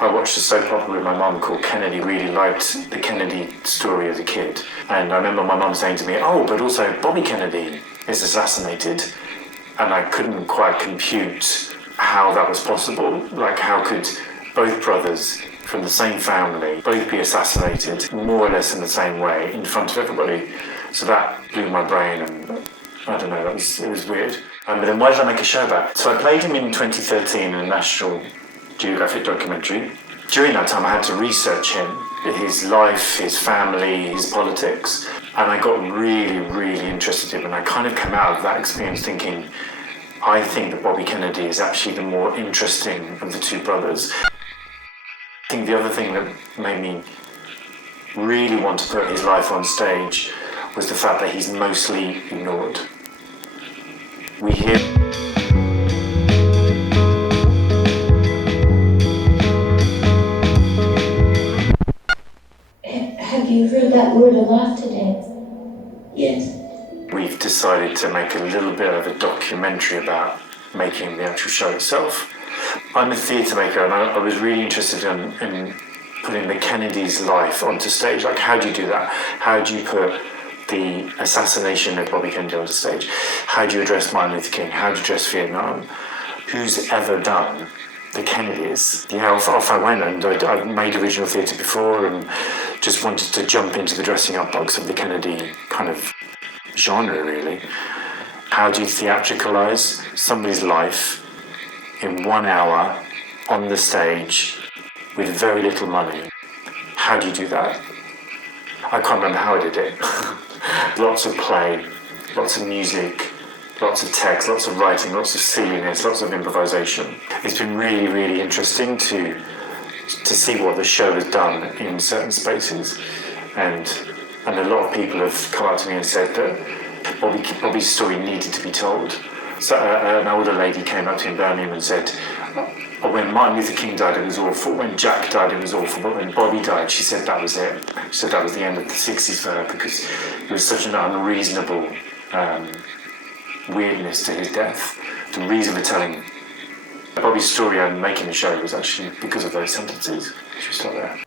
I watched a soap opera with my mum called Kennedy. Really liked the Kennedy story as a kid. And I remember my mum saying to me, oh, but also Bobby Kennedy is assassinated. And I couldn't quite compute how that was possible. Like, how could both brothers from the same family both be assassinated more or less in the same way in front of everybody? So that blew my brain, and I don't know, it was weird. But then why did I make a show about it? So I played him in 2013 in a National Geographic documentary. During that time I had to research him, his life, his family, his politics, and I got really, really interested in him, and I kind of came out of that experience thinking, I think that Bobby Kennedy is actually the more interesting of the two brothers. I think the other thing that made me really want to put his life on stage was the fact that he's mostly ignored. We hear... Have you heard that word a lot today? Yes. We've decided to make a little bit of a documentary about making the actual show itself. I'm a theatre maker, and I was really interested in putting the Kennedy's life onto stage. Like, how do you do that? How do you put the assassination of Bobby Kennedy onto stage? How do you address Martin Luther King? How do you address Vietnam? Who's ever done the Kennedys? Yeah, off I went, and I've made original theatre before and just wanted to jump into the dressing up box of the Kennedy kind of genre, really. How do you theatricalise somebody's life in 1 hour on the stage with very little money? How do you do that? I can't remember how I did it. Lots of play, lots of music, lots of text, lots of writing, lots of silliness, lots of improvisation. It's been really, really interesting to see what the show has done in certain spaces, and a lot of people have come up to me and said that Bobby's story needed to be told. So an older lady came up to me in Birmingham and said, oh, when Martin Luther King died, it was awful. When Jack died, it was awful. But when Bobby died, she said that was it. She said that was the end of the 60s for her, because it was such an unreasonable weirdness to his death. The reason for telling Bobby's story and making the show was actually because of those sentences. She was still there.